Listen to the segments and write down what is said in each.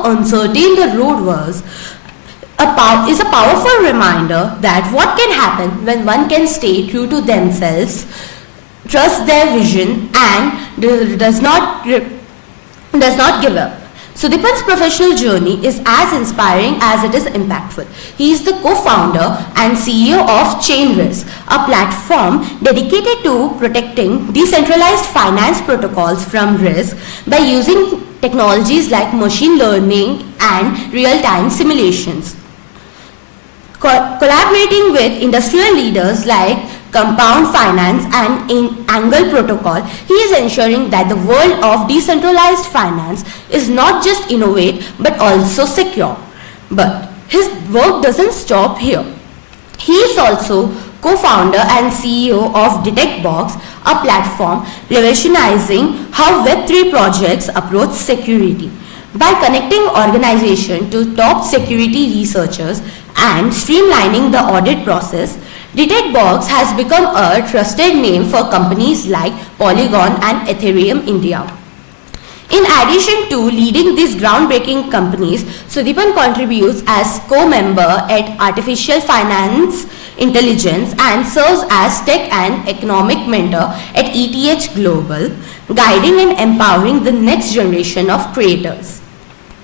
however uncertain the road was, is a powerful reminder that what can happen when one can stay true to themselves, trust their vision, and does not give up. Sudipan's professional journey is as inspiring as it is impactful. He is the co-founder and CEO of Chainrisk, a platform dedicated to protecting decentralized finance protocols from risk by using technologies like machine learning and real-time simulations. Collaborating with industrial leaders like Compound Finance and in Angle Protocol, he is ensuring that the world of decentralized finance is not just innovate but also secure. But his work doesn't stop here. He is also co-founder and CEO of DetectBox, a platform revolutionizing how Web3 projects approach security. By connecting organizations to top security researchers and streamlining the audit process, DetectBox has become a trusted name for companies like Polygon and Ethereum India. In addition to leading these groundbreaking companies, Sudipan contributes as co-member at Artificial Finance Intelligence and serves as tech and economic mentor at ETH Global, guiding and empowering the next generation of creators.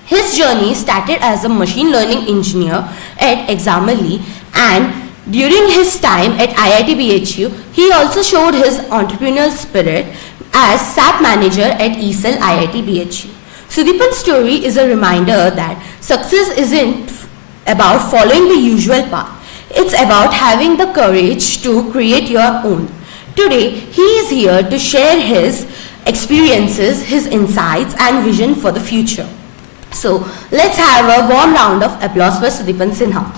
His journey started as a machine learning engineer at Examily, and during his time at IIT BHU, he also showed his entrepreneurial spirit as SAP manager at ESL IIT BHU. Sudipan's story is a reminder that success isn't about following the usual path. It's about having the courage to create your own. Today, he is here to share his experiences, his insights, and vision for the future. So, let's have a warm round of applause for Sudipan Sinha.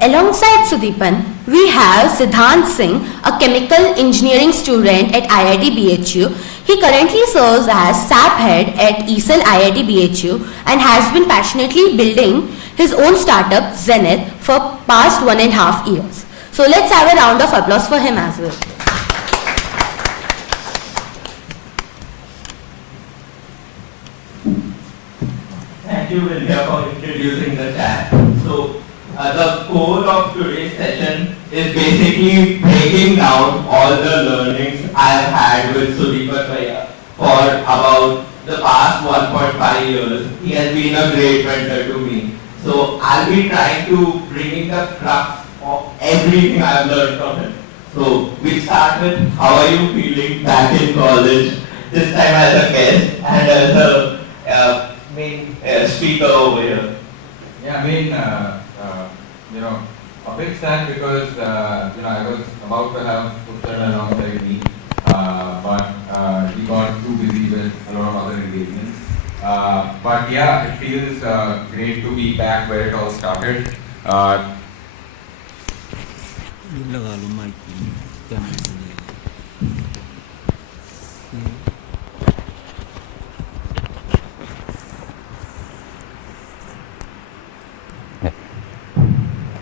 Alongside Sudipan, we have Siddhant Singh, a chemical engineering student at IIT BHU. He currently serves as SAP head at ESL IIT BHU and has been passionately building his own startup Zenith for past 1.5 years. So let's have a round of applause for him as well. Thank you, Vidya, for introducing the chat. So, the core of today's session is basically breaking down all the learnings I've had with Sudipan Bhaiya for about the past 1.5 years. He has been a great mentor to me. So, I'll be trying to bring in the crux of everything I've learned from him. So, we start with how are you feeling back in college, this time as a guest and as a main speaker over here. Yeah, I mean, a big sad because, I was about to have Uttar alongside me, but he got too busy with a lot of other engagements. But yeah, it feels great to be back where it all started.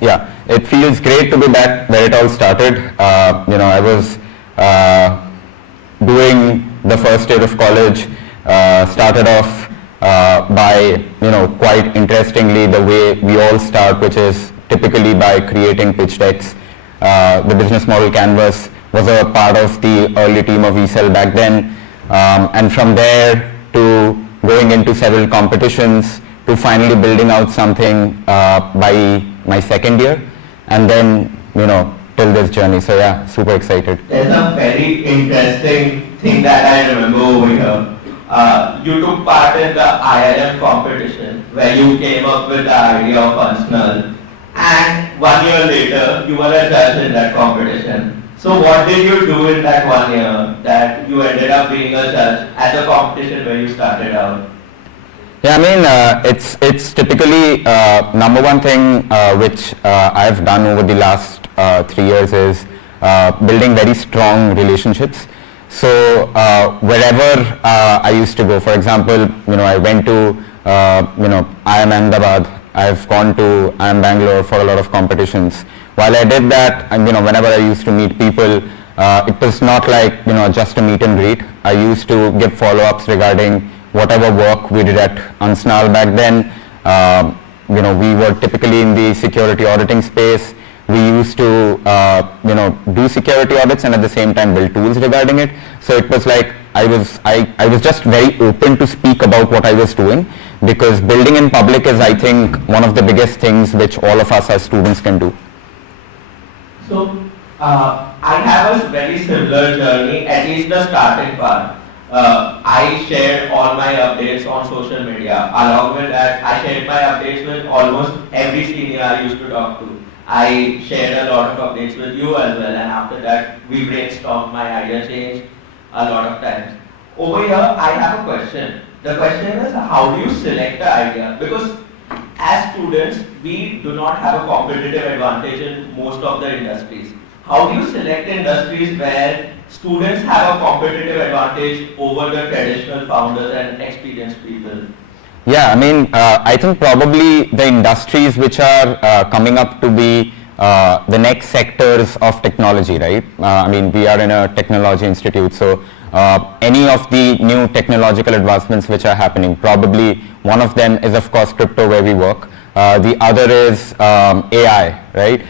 Yeah, it feels great to be back where it all started. I was doing the first year of college, started off by, quite interestingly the way we all start, which is typically by creating pitch decks. The business model canvas was a part of the early team of ESL back then, and from there to going into several competitions to finally building out something by my second year, and then till this journey. So yeah, super excited. There's a very interesting thing that I remember over here. You took part in the IIM competition where you came up with the idea of functional, and 1 year later you were a judge in that competition. So what did you do in that 1 year that you ended up being a judge at the competition where you started out? Yeah, I mean, it's typically number one thing which I've done over the last 3 years is building very strong relationships. So wherever I used to go, for example, I went to IIM Ahmedabad, I've gone to IIM Bangalore for a lot of competitions. While I did that, and whenever I used to meet people, it was not like just a meet and greet. I used to give follow-ups regarding whatever work we did at Ansnal back then. We were typically in the security auditing space. We used to do security audits and at the same time build tools regarding it. So it was like I was just very open to speak about what I was doing, because building in public is, I think, one of the biggest things which all of us as students can do. So I have a very similar journey, at least the starting part. I shared all my updates on social media. Along with that, I shared my updates with almost every senior I used to talk to. I shared a lot of updates with you as well, and after that we brainstormed, my idea changed a lot of times. Over here I have a question. The question is, how do you select the idea? Because as students we do not have a competitive advantage in most of the industries. How do you select industries where students have a competitive advantage over the traditional founders and experienced people? Yeah, I think probably the industries which are coming up to be the next sectors of technology, right? We are in a technology institute, so any of the new technological advancements which are happening, probably one of them is of course crypto, where we work. The other is AI, right?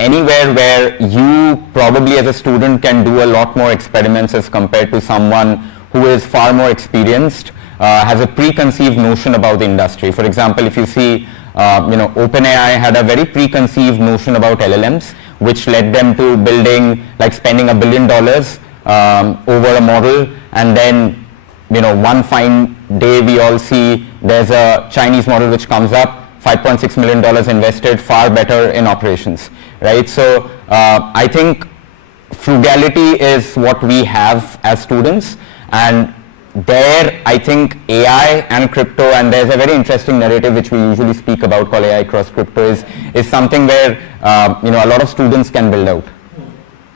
Anywhere where you probably as a student can do a lot more experiments as compared to someone who is far more experienced, has a preconceived notion about the industry. For example, if you see, OpenAI had a very preconceived notion about LLMs, which led them to spending $1 billion over a model, and then, one fine day we all see there's a Chinese model which comes up, $5.6 million invested, far better in operations, right? So I think frugality is what we have as students, and there I think AI and crypto, and there's a very interesting narrative which we usually speak about called AI cross crypto, is something where a lot of students can build out.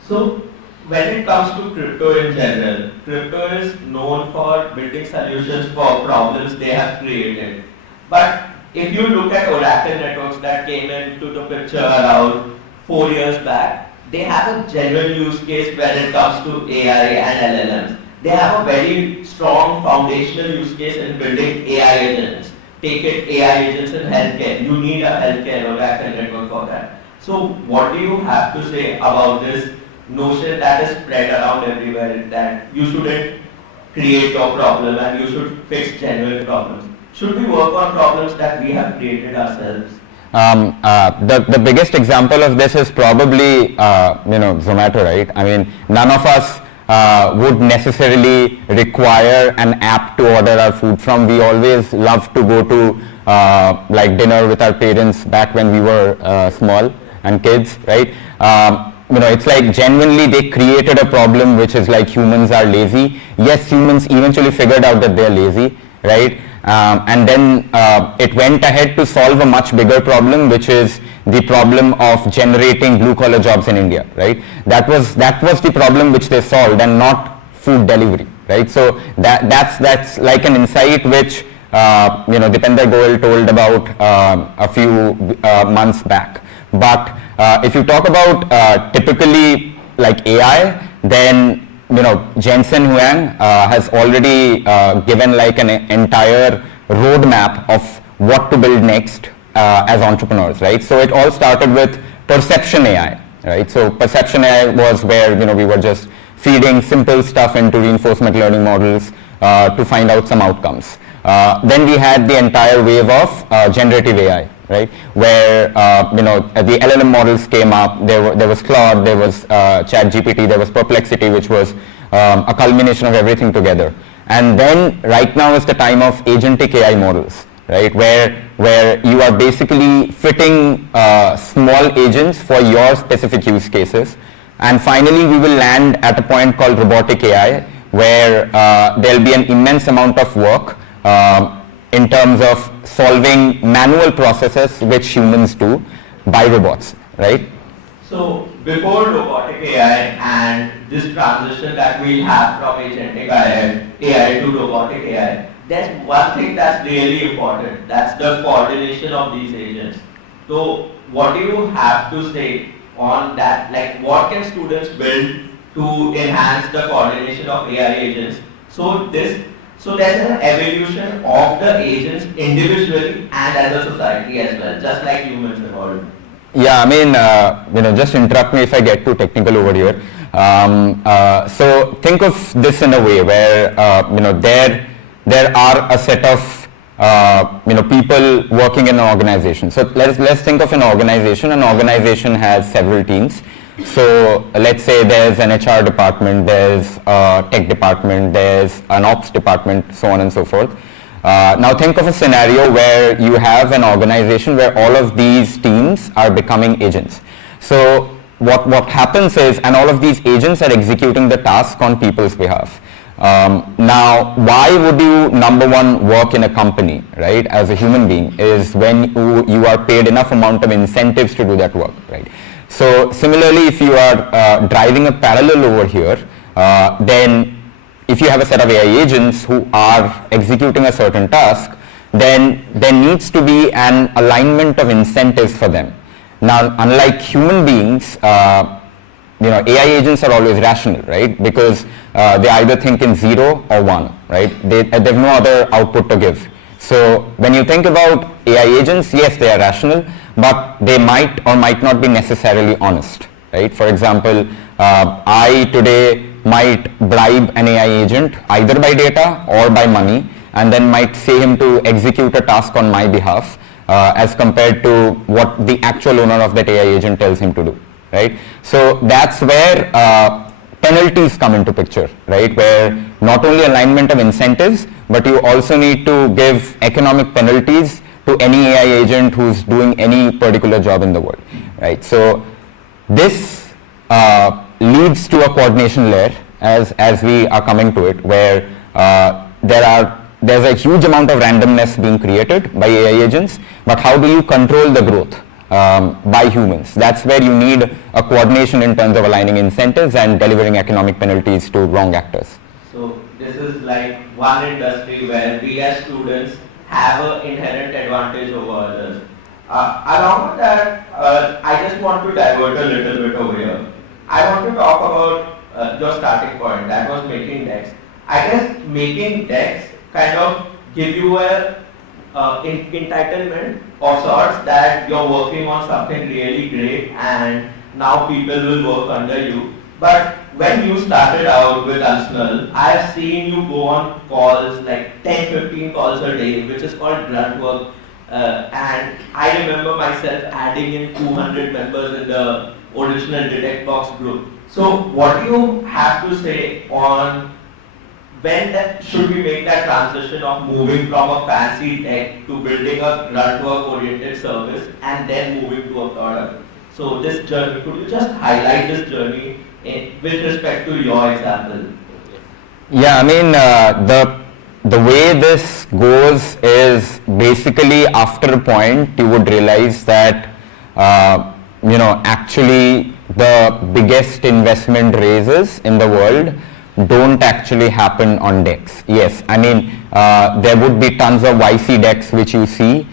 So when it comes to crypto in general, crypto is known for building solutions for problems they have created. But if you look at Oracle networks that came into the picture around 4 years back, they have a genuine use case when it comes to AI and LLMs. They have a very strong foundational use case in building AI agents. Take it, AI agents in healthcare. You need a healthcare Oracle network for that. So what do you have to say about this notion that is spread around everywhere, that you shouldn't create a problem and you should fix genuine problems? Should we work on problems that we have created ourselves? The biggest example of this is probably Zomato, right? None of us would necessarily require an app to order our food from. We always loved to go to dinner with our parents back when we were small and kids, right? It's like genuinely they created a problem which is like humans are lazy. Yes, humans eventually figured out that they're lazy, right? And then it went ahead to solve a much bigger problem, which is the problem of generating blue-collar jobs in India, right? That was the problem which they solved, and not food delivery, right? So that's like an insight which Dipender Goyal told about a few months back. But if you talk about typically like AI, then Jensen Huang has already given like an entire roadmap of what to build next as entrepreneurs, right? So it all started with perception AI, right? So perception AI was where we were just feeding simple stuff into reinforcement learning models to find out some outcomes. Then we had the entire wave of generative AI, right? Where the LLM models came up. There was Claude, there was ChatGPT, there was Perplexity, which was a culmination of everything together. And then right now is the time of agentic AI models, right? Where you are basically fitting small agents for your specific use cases. And finally, we will land at a point called robotic AI, where there'll be an immense amount of work in terms of solving manual processes which humans do by robots, right? So before robotic AI and this transition that we have from agentic AI to robotic AI, there's one thing that's really important. That's the coordination of these agents. So what do you have to say on that? Like, what can students build to enhance the coordination of AI agents? So there's an evolution of the agents individually and as a society as well, just like humans evolved. Yeah, I mean, just interrupt me if I get too technical over here. So think of this in a way where, there are a set of, people working in an organization. So let's think of an organization. An organization has several teams. So let's say there's an HR department, there's a tech department, there's an ops department, so on and so forth. Now think of a scenario where you have an organization where all of these teams are becoming agents. So what happens is, and all of these agents are executing the task on people's behalf. Now, why would you, number one, work in a company, right, as a human being, is when you are paid enough amount of incentives to do that work, right? So similarly, if you are driving a parallel over here, then if you have a set of AI agents who are executing a certain task, then there needs to be an alignment of incentives for them. Now, unlike human beings, AI agents are always rational, right? Because they either think in 0 or 1, right? They have no other output to give. So when you think about AI agents, yes, they are rational, but they might or might not be necessarily honest, right? For example, I today might bribe an AI agent either by data or by money, and then might say him to execute a task on my behalf, as compared to what the actual owner of that AI agent tells him to do, right? So that's where penalties come into picture, right? Where not only alignment of incentives, but you also need to give economic penalties to any AI agent who's doing any particular job in the world, right? So this leads to a coordination layer as we are coming to it, where there's a huge amount of randomness being created by AI agents, but how do you control the growth by humans? That's where you need a coordination in terms of aligning incentives and delivering economic penalties to wrong actors. So this is like one industry where we as students have an inherent advantage over others. Along with that, I just want to divert a little bit over here. I want to talk about your starting point, that was making decks. I guess making decks kind of give you a entitlement of sorts that you're working on something really great and now people will work under you. But when you started out with Arsenal, I have seen you go on calls like 10-15 calls a day, which is called grunt work. And I remember myself adding in 200 members in the original Detect Box group. So what do you have to say on when should we make that transition of moving from a fancy deck to building a grunt work oriented service and then moving to a product? So this journey, could you just highlight this journey with respect to your example? Yeah, I mean, the way this goes is basically after a point you would realize that actually the biggest investment raises in the world don't actually happen on decks. Yes, I mean, there would be tons of YC decks which you see,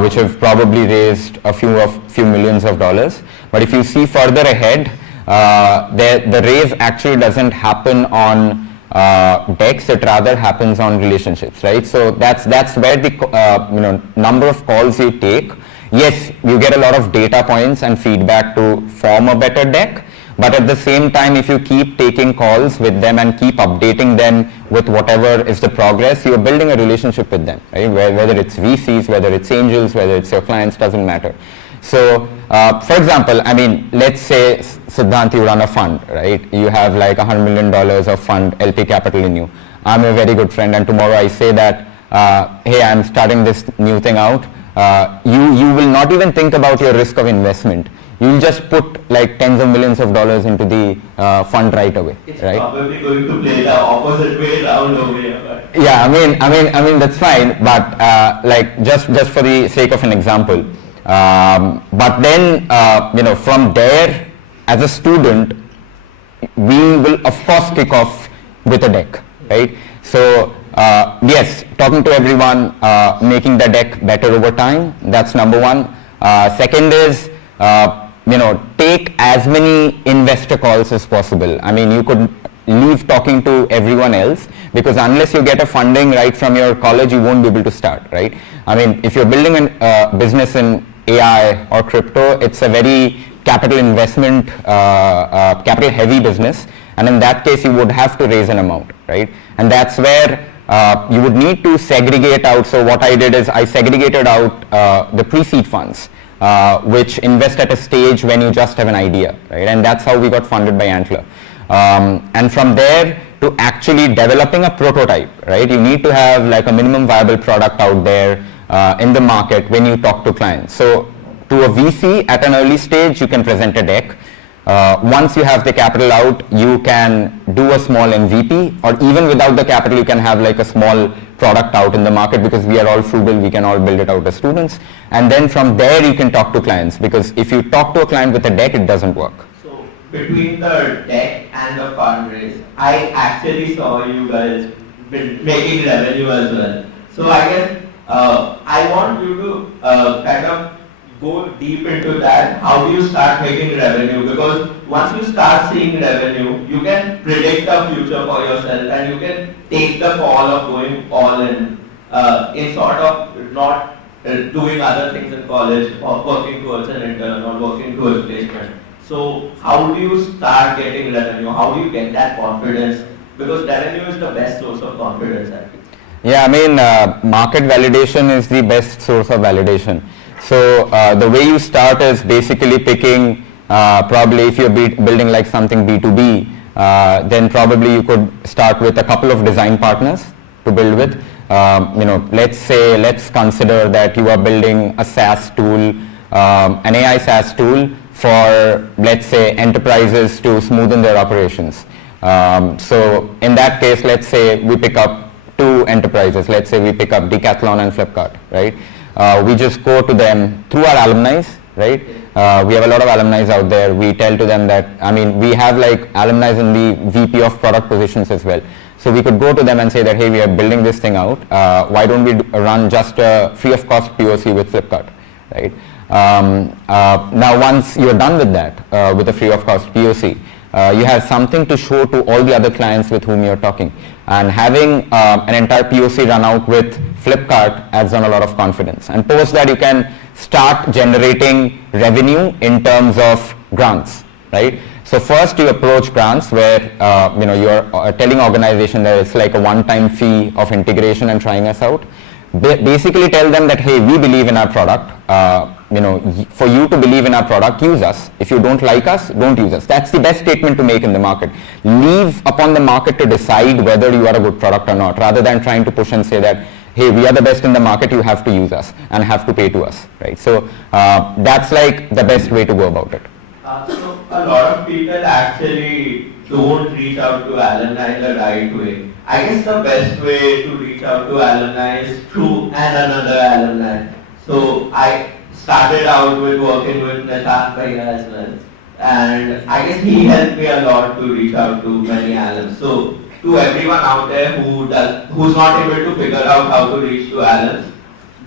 which have probably raised a few millions of dollars. But if you see further ahead, the raise actually doesn't happen on decks, it rather happens on relationships, right? So that's where the number of calls you take. Yes, you get a lot of data points and feedback to form a better deck, but at the same time, if you keep taking calls with them and keep updating them with whatever is the progress, you're building a relationship with them, right? Whether it's VCs, whether it's angels, whether it's your clients, doesn't matter. So, for example, I mean, let's say, Siddhant, you run a fund, right? You have like $100 million of fund LP capital in you. I'm a very good friend, and tomorrow I say that, hey, I'm starting this new thing out. You will not even think about your risk of investment. You'll just put like tens of millions of dollars into the fund right away, it's right? Probably going to play the opposite way around over here. But Yeah, I mean that's fine, but like just for the sake of an example. But then from there, as a student, we will of course kick off with a deck, right? So yes, talking to everyone, making the deck better over time, that's number one. Second is, take as many investor calls as possible. I mean, you could leave talking to everyone else, because unless you get a funding right from your college, you won't be able to start, right? I mean, if you're building a business in AI or crypto, it's a very capital investment, capital heavy business, and in that case you would have to raise an amount, right? And that's where you would need to segregate out. So what I did is I segregated out the pre-seed funds, which invest at a stage when you just have an idea, right? And that's how we got funded by Antler. And from there to actually developing a prototype, right? You need to have like a minimum viable product out there in the market when you talk to clients. So to a VC at an early stage, you can present a deck. Once you have the capital out, you can do a small MVP, or even without the capital, you can have like a small product out in the market, because we are all frugal, we can all build it out as students. And then from there, you can talk to clients, because if you talk to a client with a deck, it doesn't work. So between the deck and the fundraise, I actually saw you guys making revenue as well. So I guess I want you to kind of go deep into that. How do you start making revenue? Because once you start seeing revenue, you can predict the future for yourself, and you can take the call of going all in sort of not doing other things in college, or working towards an intern, or working towards placement. So how do you start getting revenue? How do you get that confidence? Because revenue is the best source of confidence, I think. Yeah, I mean, market validation is the best source of validation. So the way you start is basically picking, probably if you're building like something B2B, then probably you could start with a couple of design partners to build with. Let's consider that you are building a SaaS tool, an AI SaaS tool for, let's say, enterprises to smoothen their operations. So in that case, let's say we pick up two enterprises. Let's say we pick up Decathlon and Flipkart, right? We just go to them through our alumni, right? We have a lot of alumni out there. We tell to them that, I mean, we have like alumni in the VP of product positions as well. So we could go to them and say that, hey, we are building this thing out. Why don't we run just a free of cost POC with Flipkart, right? Now once you're done with that, with a free of cost POC, you have something to show to all the other clients with whom you're talking. And having an entire POC run out with Flipkart adds on a lot of confidence. And post that, you can start generating revenue in terms of grants, right? So first you approach grants where you're telling organization that it's like a one-time fee of integration and trying us out. Basically tell them that, hey, we believe in our product. For you to believe in our product, use us. If you don't like us, don't use us. That's the best statement to make in the market. Leave upon the market to decide whether you are a good product or not, rather than trying to push and say that, hey, we are the best in the market, you have to use us and have to pay to us, right? So that's like the best way to go about it. So a lot of people actually don't reach out to alumni the right way. I guess the best way to reach out to alumni is through another alumni. So I started out with working with Nishant Bhaiya as well, and I guess he helped me a lot to reach out to many alums. So to everyone out there who's not able to figure out how to reach to alums,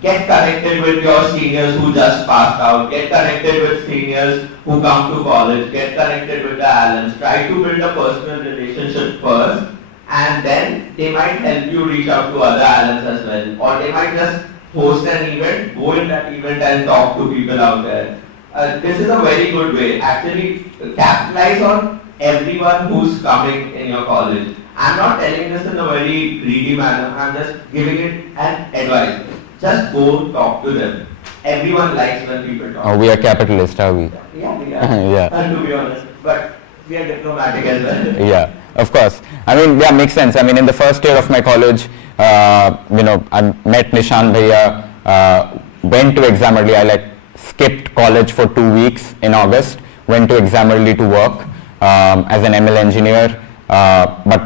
get connected with your seniors who just passed out, get connected with seniors who come to college, get connected with the alums, try to build a personal relationship first, and then they might help you reach out to other alums as well, or they might just host an event, go in that event and talk to people out there. This is a very good way. Actually, capitalize on everyone who's coming in your college. I'm not telling this in a very greedy manner, I'm just giving it an advice. Just go talk to them. Everyone likes when people talk. Oh, we are capitalists, are we? Yeah, we are. Yeah. To be honest. But we are diplomatic as well. Yeah, of course. I mean, yeah, makes sense. I mean, in the first year of my college, I met Nishant Bhaiya, went to exam early. I skipped college for 2 weeks in August, went to exam early to work as an ML engineer. But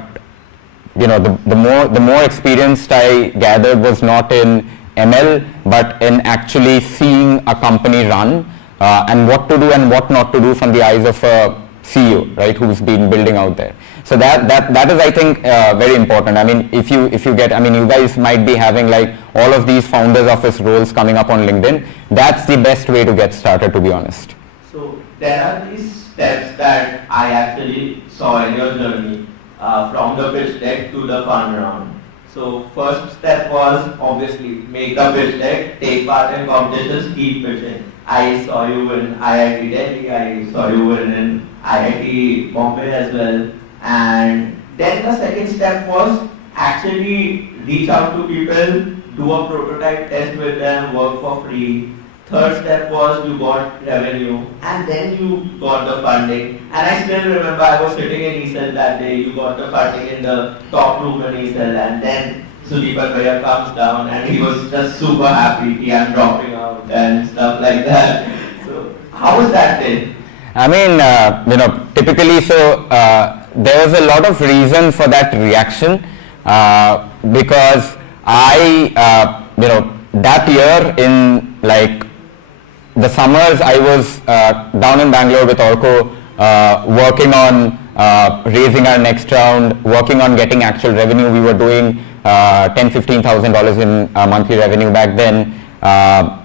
the more experienced I gathered was not in ML, but in actually seeing a company run and what to do and what not to do from the eyes of a CEO, right, who's been building out there. So that is, I think, very important. I mean, if you get, I mean, you guys might be having like all of these founders office roles coming up on LinkedIn. That's the best way to get started, to be honest. So there are these steps that I actually saw in your journey, from the pitch deck to the fund round. So first step was obviously make the pitch deck, take part in competitions, keep pitching. I saw you in IIT Delhi, I saw you in IIT Bombay as well. And then the second step was actually reach out to people, do a prototype test with them, work for free. Third step was you got revenue, and then you got the funding. And I still remember I was sitting in ECEL that day, you got the funding in the top room in ECEL, and then Sudipan comes down and he was just super happy, I'm dropping out and stuff like that. So how was that day? I mean, typically, so there was a lot of reason for that reaction, because I, that year in like the summers, I was down in Bangalore with Orko, working on raising our next round, working on getting actual revenue. We were doing $10,000-15,000 in monthly revenue back then.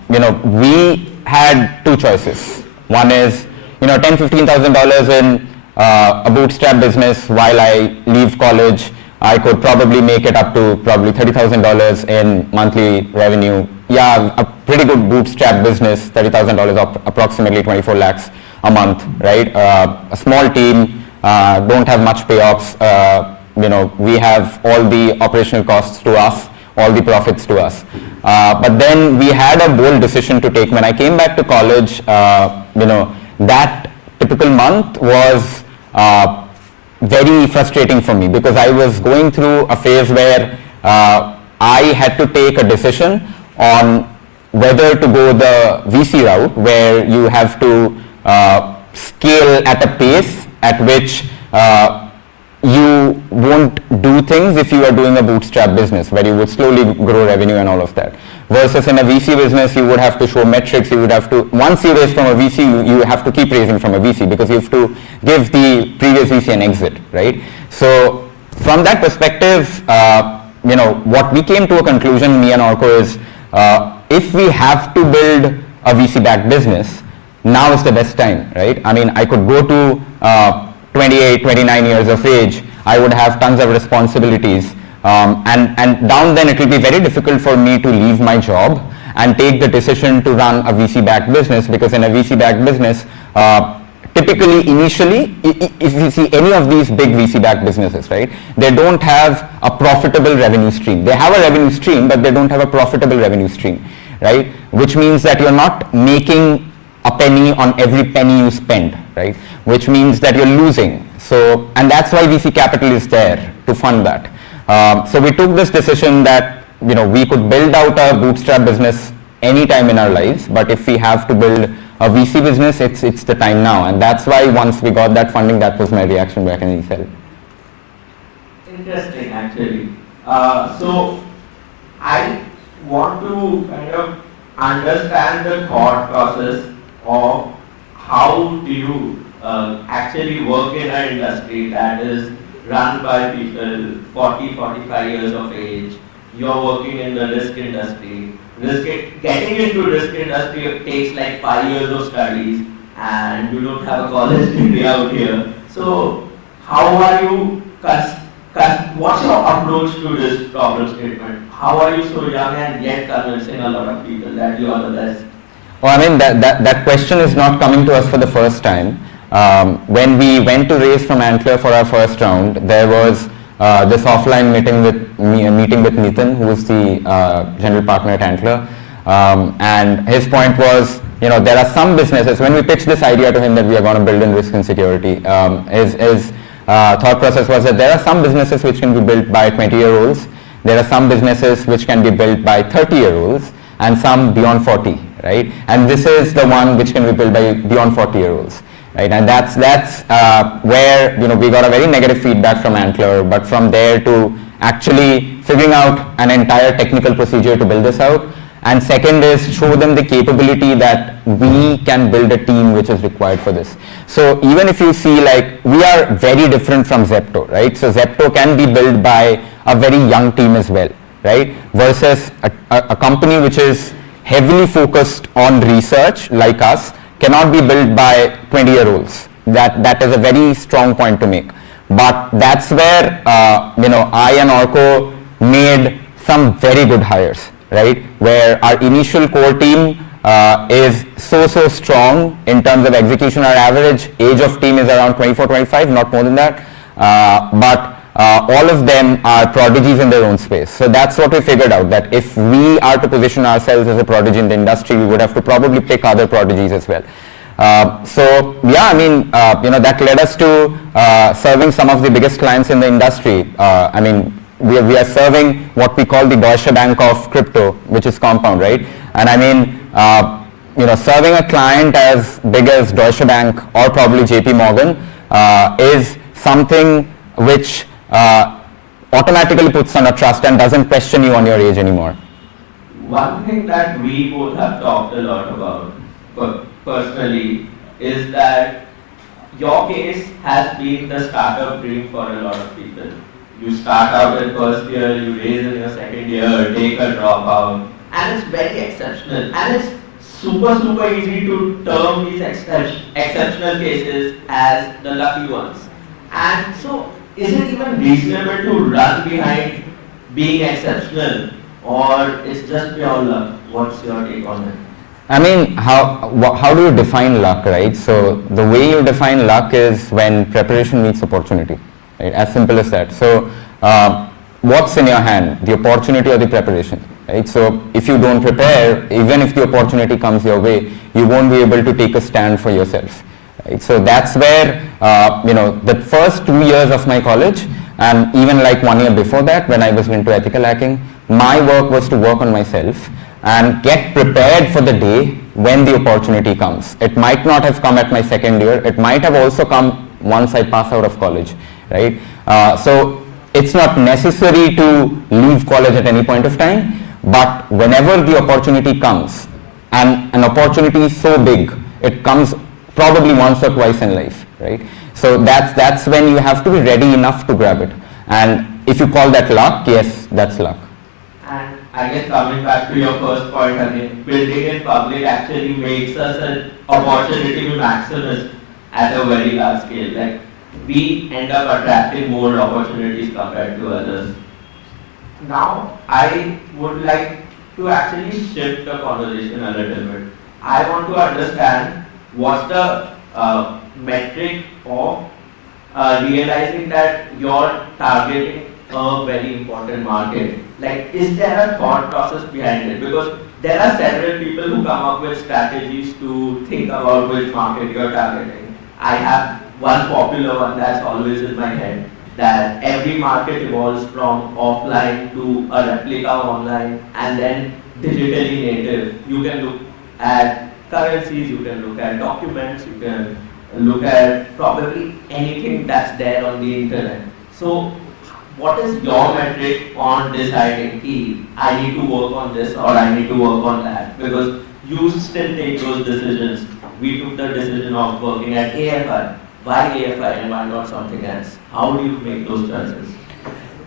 We had two choices. One is, $10,000-15,000 in a bootstrap business while I leave college. I could probably make it up to probably $30,000 in monthly revenue. Yeah, a pretty good bootstrap business, $30,000, approximately 24 lakhs a month, right? A small team, don't have much payoffs. We have all the operational costs to us, all the profits to us. But then we had a bold decision to take. When I came back to college, that typical month was very frustrating for me, because I was going through a phase where I had to take a decision on whether to go the VC route, where you have to scale at a pace at which you won't do things if you are doing a bootstrap business, where you would slowly grow revenue and all of that. Versus in a VC business, you would have to show metrics, you would have to, once you raise from a VC, you have to keep raising from a VC, because you have to give the previous VC an exit, right? So from that perspective, what we came to a conclusion, me and Orko, is if we have to build a VC-backed business, now is the best time, right? I mean, I could go to 28, 29 years of age, I would have tons of responsibilities, and down then it will be very difficult for me to leave my job and take the decision to run a VC-backed business, because in a VC-backed business, typically initially, if you see any of these big VC-backed businesses, right, they don't have a profitable revenue stream. They have a revenue stream, but they don't have a profitable revenue stream, right? Which means that you're not making a penny on every penny you spend, right? Which means that you're losing. So, and that's why VC capital is there to fund that. So we took this decision that, we could build out a bootstrap business anytime in our lives, but if we have to build a VC business, it's the time now. And that's why once we got that funding, that was my reaction back in ECEL. Interesting, actually. So I want to kind of understand the thought process of how do you actually work in an industry that is run by people 40, 45 years of age. You're working in the risk industry. Getting into risk industry takes like 5 years of studies, and you don't have a college degree out here. So how are you, what's your approach to this problem statement? How are you so young and yet convincing a lot of people that you are the best? Well, I mean, that question is not coming to us for the first time. When we went to raise from Antler for our first round, there was this offline meeting with Nitin, who is the general partner at Antler, and his point was, there are some businesses. When we pitched this idea to him that we are going to build in risk and security, his thought process was that there are some businesses which can be built by 20-year-olds, there are some businesses which can be built by 30-year-olds, and some beyond 40, right? And this is the one which can be built by beyond 40-year-olds. Right, and that's where we got a very negative feedback from Antler, but from there to actually figuring out an entire technical procedure to build this out, and second is show them the capability that we can build a team which is required for this. So even if you see, like, we are very different from Zepto, right? So Zepto can be built by a very young team as well, right? Versus a company which is heavily focused on research like us cannot be built by 20-year-olds. That is a very strong point to make. But that's where I and Orko made some very good hires, right? Where our initial core team is so strong in terms of execution. Our average age of team is around 24-25, not more than that. But all of them are prodigies in their own space. So that's what we figured out, that if we are to position ourselves as a prodigy in the industry, we would have to probably pick other prodigies as well. So yeah, I mean, that led us to serving some of the biggest clients in the industry. I mean, we are serving what we call the Deutsche Bank of crypto, which is Compound, right? And I mean, serving a client as big as Deutsche Bank or probably JP Morgan is something which automatically puts on a trust and doesn't question you on your age anymore. One thing that we both have talked a lot about personally is that your case has been the startup dream for a lot of people. You start out in first year, you raise in your second year, take a dropout, and it's very exceptional. And it's super easy to term these exceptional cases as the lucky ones. And so, is it even reasonable to run behind being exceptional, or it's just pure luck? What's your take on it? I mean, how do you define luck, right? So the way you define luck is when preparation meets opportunity, right? As simple as that. So what's in your hand, the opportunity or the preparation, right? So if you don't prepare, even if the opportunity comes your way, you won't be able to take a stand for yourself, right? So that's where, the first 2 years of my college, and even like 1 year before that when I was into ethical hacking, my work was to work on myself and get prepared for the day when the opportunity comes. It might not have come at my second year, it might have also come once I pass out of college, right? So it's not necessary to leave college at any point of time, but whenever the opportunity comes, and an opportunity is so big, it comes probably once or twice in life, right? So that's when you have to be ready enough to grab it. And if you call that luck, yes, that's luck. And I guess coming back to your first point, I mean, building in public actually makes us an opportunity maximist at a very large scale. Like, we end up attracting more opportunities compared to others. Now, I would like to actually shift the conversation a little bit. I want to understand what's the metric of realizing that you're targeting a very important market. Like, is there a thought process behind it? Because there are several people who come up with strategies to think about which market you're targeting. I have one popular one that's always in my head, that every market evolves from offline to a replica online and then digitally native. You can look at currencies, you can look at documents, you can look at probably anything that's there on the internet. So, what is your metric on deciding, I need to work on this or I need to work on that? Because you still take those decisions. We took the decision of working at AFI. Why AFI and why not something else? How do you make those choices?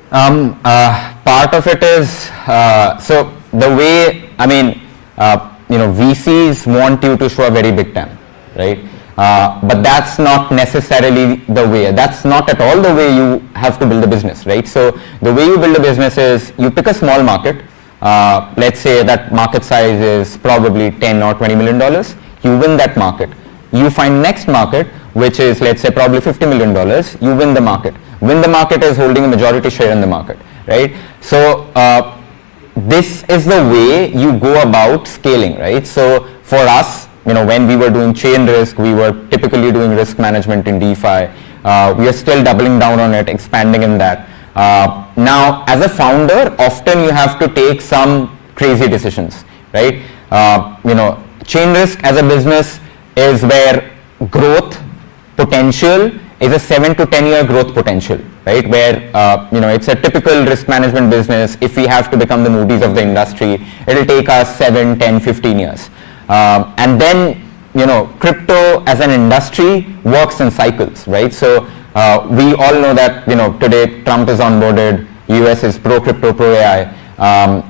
Part of it is, so the way, I mean, VCs want you to show a very big TAM, right? But that's not necessarily the way, that's not at all the way you have to build a business, right? So the way you build a business is you pick a small market, let's say that market size is probably 10 or $20 million, you win that market. You find next market, which is let's say probably $50 million, you win the market. Win the market is holding a majority share in the market, right? So this is the way you go about scaling, right? So for us, when we were doing chain risk, we were typically doing risk management in DeFi. We are still doubling down on it, expanding in that. Now, as a founder, often you have to take some crazy decisions, right? Chain risk as a business is where growth potential is a 7 to 10 year growth potential, right? Where it's a typical risk management business. If we have to become the Moody's of the industry, it'll take us 7, 10, 15 years. And then crypto as an industry works in cycles, right? So we all know that today Trump is onboarded, US is pro crypto, pro AI,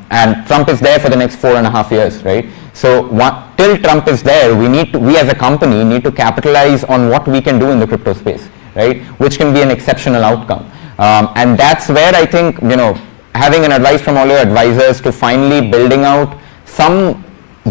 and Trump is there for the next 4.5 years, right? So till Trump is there, we as a company need to capitalize on what we can do in the crypto space, right? Which can be an exceptional outcome. And that's where I think, having an advice from all your advisors to finally building out some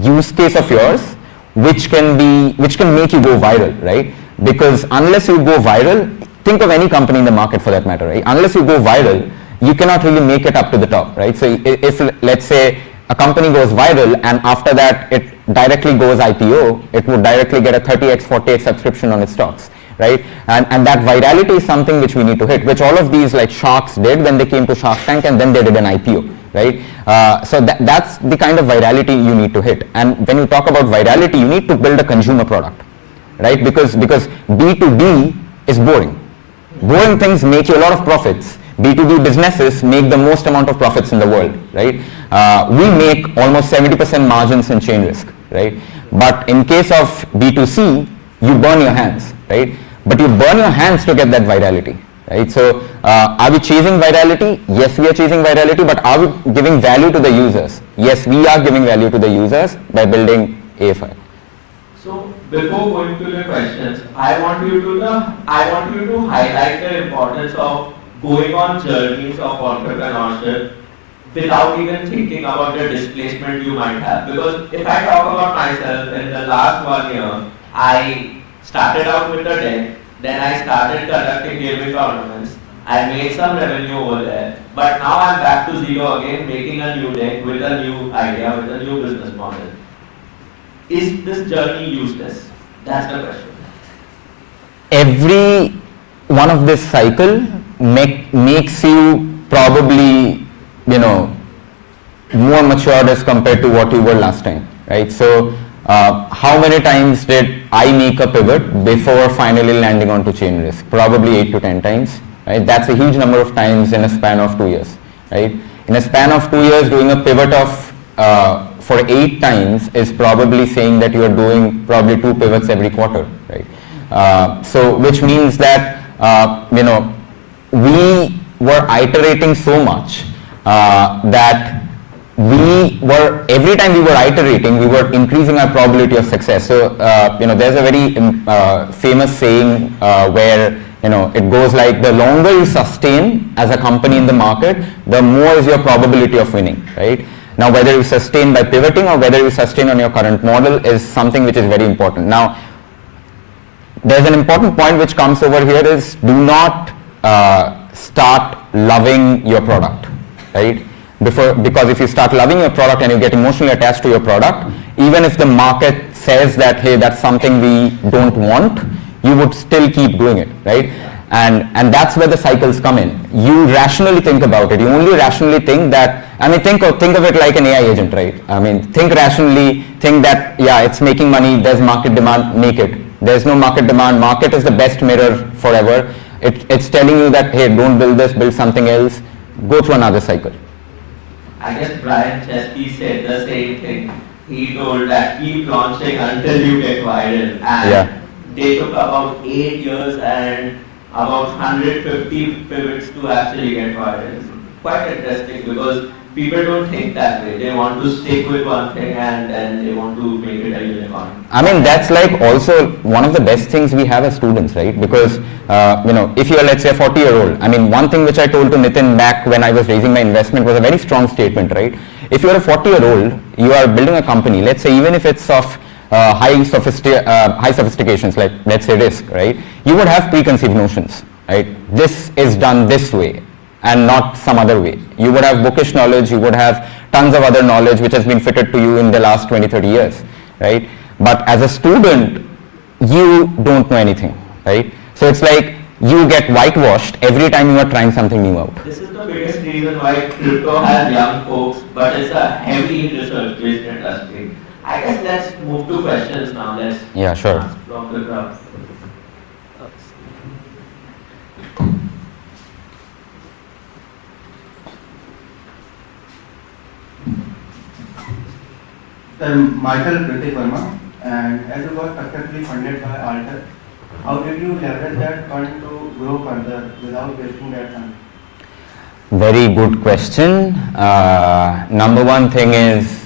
use case of yours, which can make you go viral, right? Because unless you go viral, think of any company in the market for that matter, right? Unless you go viral, you cannot really make it up to the top, right? So if let's say a company goes viral and after that it directly goes IPO, it would directly get a 30x, 40x subscription on its stocks, right? And that virality is something which we need to hit, which all of these like sharks did when they came to Shark Tank and then they did an IPO, right? So that's the kind of virality you need to hit. And when you talk about virality, you need to build a consumer product, right? Because B2B is boring. Boring things make you a lot of profits. B2B businesses make the most amount of profits in the world, right? We make almost 70% margins in chain risk, right? But in case of B2C, you burn your hands, right? But you burn your hands to get that virality, right? So are we chasing virality? Yes, we are chasing virality, but are we giving value to the users? Yes, we are giving value to the users by building AFI. So before going to the questions, I want you to highlight the importance of going on journeys of entrepreneurship without even thinking about the displacement you might have. Because if I talk about myself, in the last 1 year, I started out with a deck, then I started conducting gaming tournaments, I made some revenue over there, but now I'm back to zero again, making a new deck with a new idea, with a new business model. Is this journey useless? That's the question. Every one of this cycle makes you probably, more matured as compared to what you were last time, right? So how many times did I make a pivot before finally landing onto chain risk? Probably 8 to 10 times, right? That's a huge number of times in a span of 2 years, right? In a span of 2 years, doing a pivot of for 8 times is probably saying that you are doing probably 2 pivots every quarter, right? So which means that we were iterating so much that every time we were iterating, we were increasing our probability of success. So there's a very famous saying where it goes like, the longer you sustain as a company in the market, the more is your probability of winning, right? Now, whether you sustain by pivoting or whether you sustain on your current model is something which is very important. Now, there's an important point which comes over here is, do not start loving your product, right? Because if you start loving your product and you get emotionally attached to your product, even if the market says that, hey, that's something we don't want, you would still keep doing it, right? And that's where the cycles come in. You rationally think about it. You only rationally think that, think of it like an AI agent, right? Think rationally, think that, yeah, it's making money, there's market demand, make it. There's no market demand, market is the best mirror forever. It's telling you that, hey, don't build this, build something else, go through another cycle. I guess Brian Chesky said the same thing. He told that keep launching until you get viral. And they took about 8 years and about 150 pivots to actually get viral. It's quite interesting because people don't think that way. They want to stick with one thing and then they want to make it a unicorn. That's like also one of the best things we have as students, right? Because, if you're, let's say, a 40-year-old, one thing which I told to Nitin back when I was raising my investment was a very strong statement, right? If you're a 40-year-old, you are building a company, let's say, even if it's of high sophistications, like, let's say, risk, right? You would have preconceived notions, right? This is done this way and not some other way. You would have bookish knowledge, you would have tons of other knowledge which has been fitted to you in the last 20-30 years, right? But as a student, you don't know anything, right? So it's like you get whitewashed every time you are trying something new out. This is the biggest reason why crypto has young folks, but it's a heavy research-based industry. I guess let's move to questions now. Yeah, sure. From the crowd. Myself, Pratik Verma, and as you got successfully funded by Alter, how did you leverage that fund to grow further without wasting that fund? Very good question. Number one thing is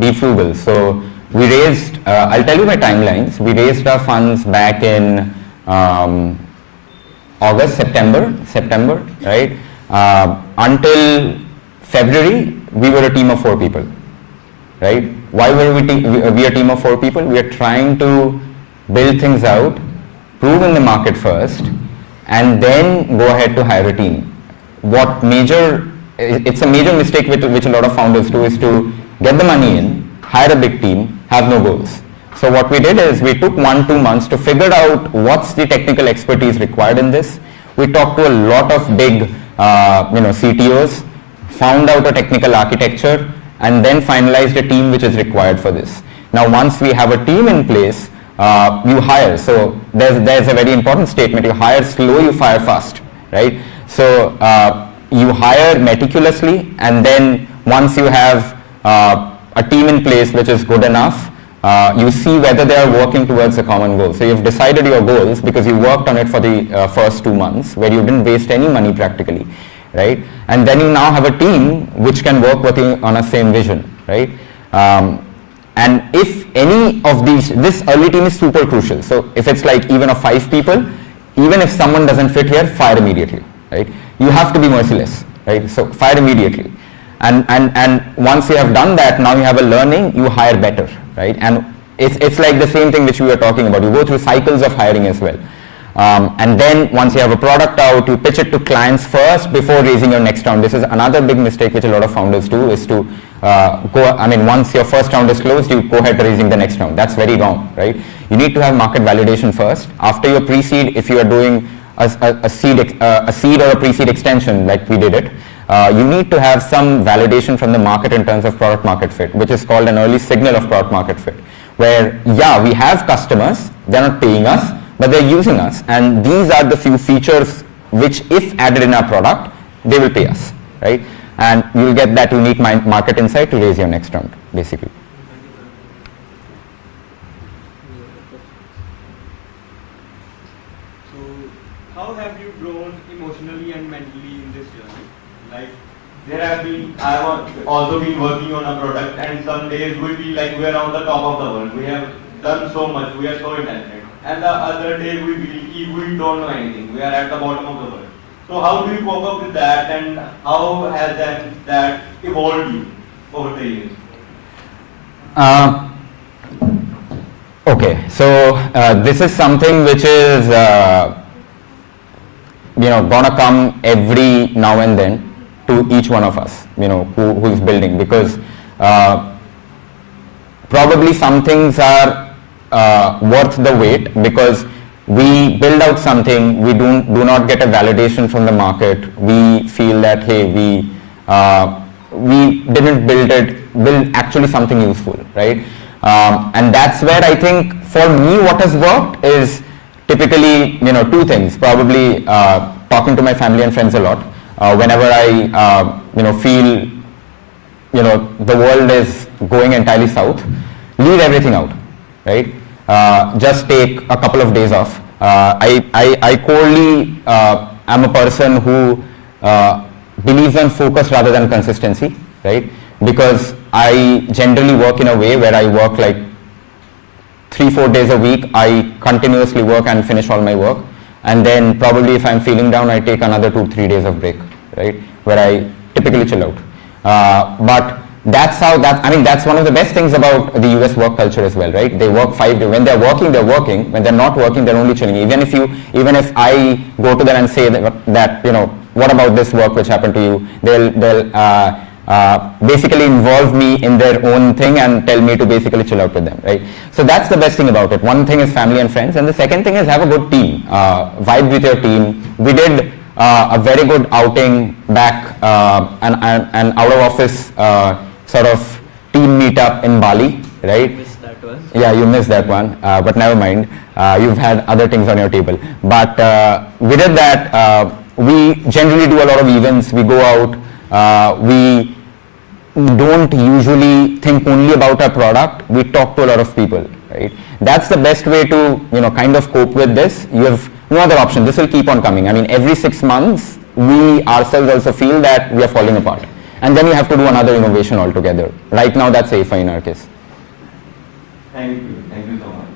be frugal. So we raised, I'll tell you my timelines. We raised our funds back in August, September, right? Until February, we were a team of 4 people, right? Why were we a team of 4 people? We are trying to build things out, prove in the market first, and then go ahead to hire a team. It's a major mistake which a lot of founders do is to get the money in, hire a big team, have no goals. So what we did is we took 1-2 months to figure out what's the technical expertise required in this. We talked to a lot of big CTOs, found out a technical architecture, and then finalized a team which is required for this. Now once we have a team in place, you hire. So there's a very important statement: you hire slow, you fire fast, right? So you hire meticulously, and then once you have a team in place which is good enough, you see whether they are working towards a common goal. So you've decided your goals because you worked on it for the first 2 months where you didn't waste any money practically, right? And then you now have a team which can work with you on a same vision, right? And if any of this early team is super crucial. So if it's like even of 5 people, even if someone doesn't fit here, fire immediately, right? You have to be merciless, right? So fire immediately. And once you have done that, now you have a learning, you hire better, right? And it's like the same thing which we were talking about. You go through cycles of hiring as well. And then once you have a product out, you pitch it to clients first before raising your next round. This is another big mistake which a lot of founders do, is to once your first round is closed, you go ahead to raising the next round. That's very wrong, right? You need to have market validation first. After your pre-seed, if you are doing a seed or a pre-seed extension like we did it, you need to have some validation from the market in terms of product market fit, which is called an early signal of product market fit, where we have customers, they're not paying us, but they're using us, and these are the few features which, if added in our product, they will pay us, right? And you will get that unique market insight to raise your next round, basically. So, how have you grown emotionally and mentally in this journey? Like, I have also been working on a product, and some days we feel like we are on the top of the world. We have done so much, we are so intelligent. And the other day we feel we don't know anything. We are at the bottom of the world. So how do you cope up with that, and how has that evolved you over the years? Okay, so this is something which is gonna come every now and then to each one of us, who is building, because probably some things are worth the wait, because we build out something, we do not get a validation from the market, we feel that, hey, we didn't build actually something useful, right? And that's where I think for me what has worked is typically 2 things. Probably talking to my family and friends a lot. Whenever I feel the world is going entirely south, leave everything out, right? Just take a couple of days off. I corely am a person who believes in focus rather than consistency, right? Because I generally work in a way where I work like 3-4 days a week. I continuously work and finish all my work, and then probably if I'm feeling down, I take another 2-3 days of break, right? Where I typically chill out. But that's one of the best things about the US work culture as well, right? They work 5 days. When they're working, they're working. When they're not working, they're only chilling. Even if I go to them and say that what about this work which happened to you, they'll basically involve me in their own thing and tell me to basically chill out with them, right? So that's the best thing about it. One thing is family and friends, and the second thing is have a good team. Vibe with your team. We did a very good outing back, an out of office sort of team meetup in Bali, right? Missed that one. Yeah, you missed that one, but never mind. You've had other things on your table. But we did that. We generally do a lot of events. We go out. We don't usually think only about our product. We talk to a lot of people, right? That's the best way to, kind of cope with this. You have no other option. This will keep on coming. I mean, every 6 months, we ourselves also feel that we are falling apart. And then you have to do another innovation altogether. Right now, that's safer in our case. Thank you so much.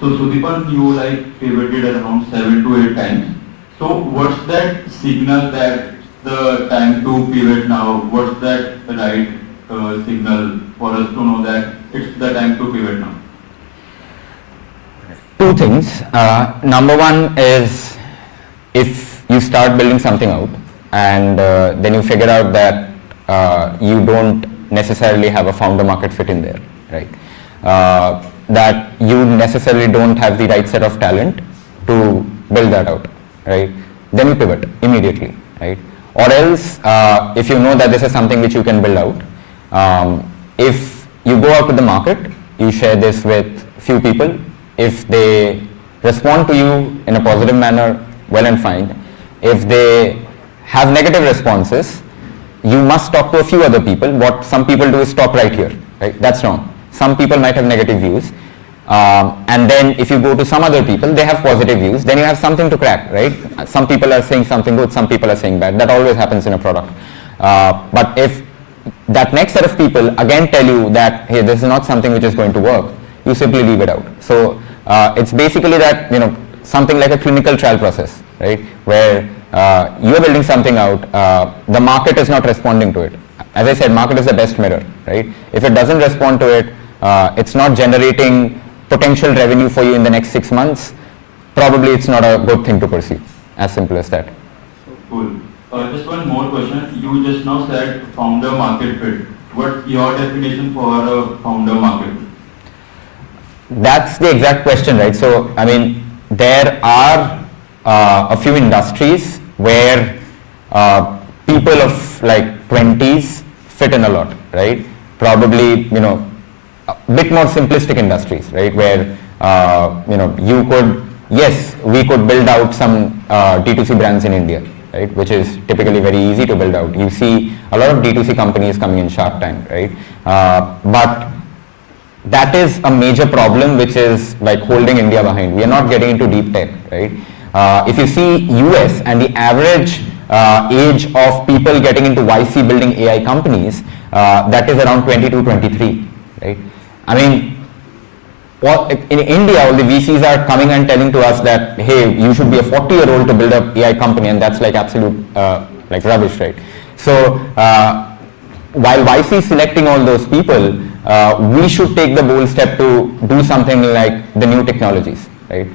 So Sudipan, you pivoted around 7 to 8 times. So what's that signal that the time to pivot now? What's that right signal for us to know that it's the time to pivot now? Two things. Number one is if you start building something out and then you figure out that you don't necessarily have a founder market fit in there, right? That you necessarily don't have the right set of talent to build that out, right? Then you pivot immediately, right? Or else, if you know that this is something which you can build out, if you go out to the market, you share this with few people. If they respond to you in a positive manner, well and fine. If they have negative responses, you must talk to a few other people. What some people do is stop right here, right? That's wrong. Some people might have negative views. And then if you go to some other people, they have positive views, then you have something to crack, right? Some people are saying something good, some people are saying bad. That always happens in a product. But if that next set of people again tell you that, hey, this is not something which is going to work, you simply leave it out. So it's basically that, something like a clinical trial process, right? Where you're building something out, the market is not responding to it. As I said, market is the best mirror, right? If it doesn't respond to it, it's not generating potential revenue for you in the next 6 months, probably it's not a good thing to pursue. As simple as that. Cool. Just one more question. You just now said founder market fit. What's your definition for a founder market fit? That's the exact question, right? So, I mean, there are a few industries where people of like 20s fit in a lot, right? Probably, a bit more simplistic industries, right? Where, you could, yes, we could build out some D2C brands in India, right? Which is typically very easy to build out. You see a lot of D2C companies coming in Shark Tank, right? But that is a major problem which is like holding India behind. We are not getting into deep tech, right? If you see US and the average age of people getting into YC building AI companies, that is around 22, 23, right? I mean, in India, all the VCs are coming and telling to us that, hey, you should be a 40-year-old to build an AI company, and that's like absolute like rubbish, right? So while YC is selecting all those people, we should take the bold step to do something like the new technologies, right?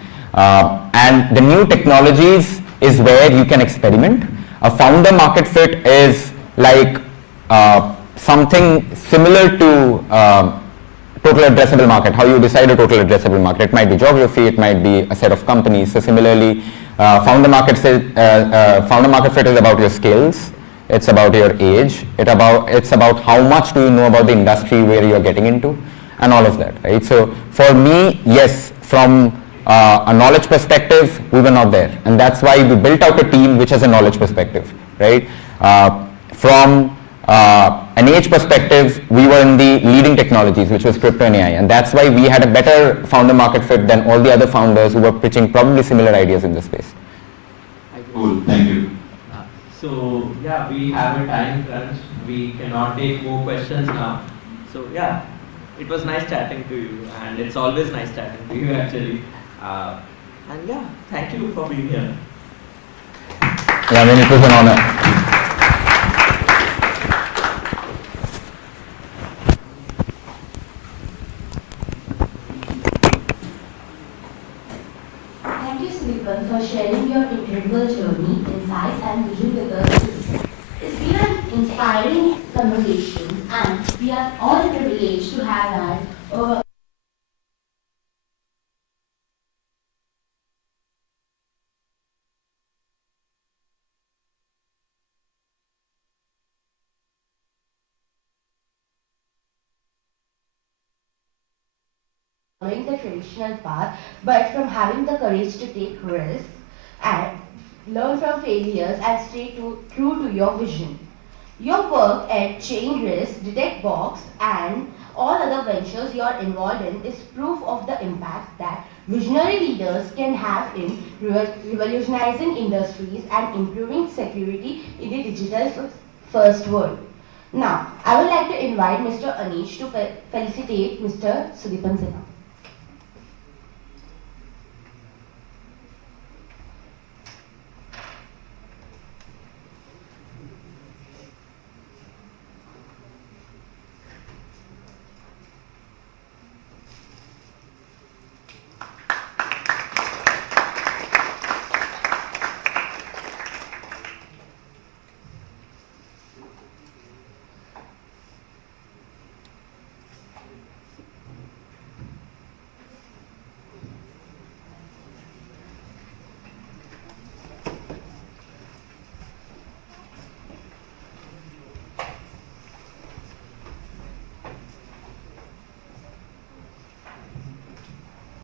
And the new technologies is where you can experiment. A founder market fit is like something similar to total addressable market, how you decide a total addressable market. It might be geography, it might be a set of companies. So similarly, founder market fit is about your skills, it's about your age, it's about how much do you know about the industry where you are getting into, and all of that, right? So for me, yes, from a knowledge perspective, we were not there, and that's why we built out a team which has a knowledge perspective, right? From an age perspective, we were in the leading technologies, which was crypto and AI, and that's why we had a better founder market fit than all the other founders who were pitching probably similar ideas in this space. Cool, thank you. So yeah, we have a time crunch. We cannot take more questions now. So yeah, it was nice chatting to you, and it's always nice chatting to you actually. And yeah, thank you for being here. Yeah, I mean, it was an honor. Thank you, Sudipan, for sharing your incredible journey, insights, and vision with us today. It's been an inspiring conversation, and we are all privileged to have had over following the traditional path, but from having the courage to take risks and learn from failures and stay true to your vision. Your work at Chain Risk, Detect Box and all other ventures you are involved in is proof of the impact that visionary leaders can have in revolutionizing industries and improving security in the digital first world. Now, I would like to invite Mr. Anish to felicitate Mr. Sudipan Sinha.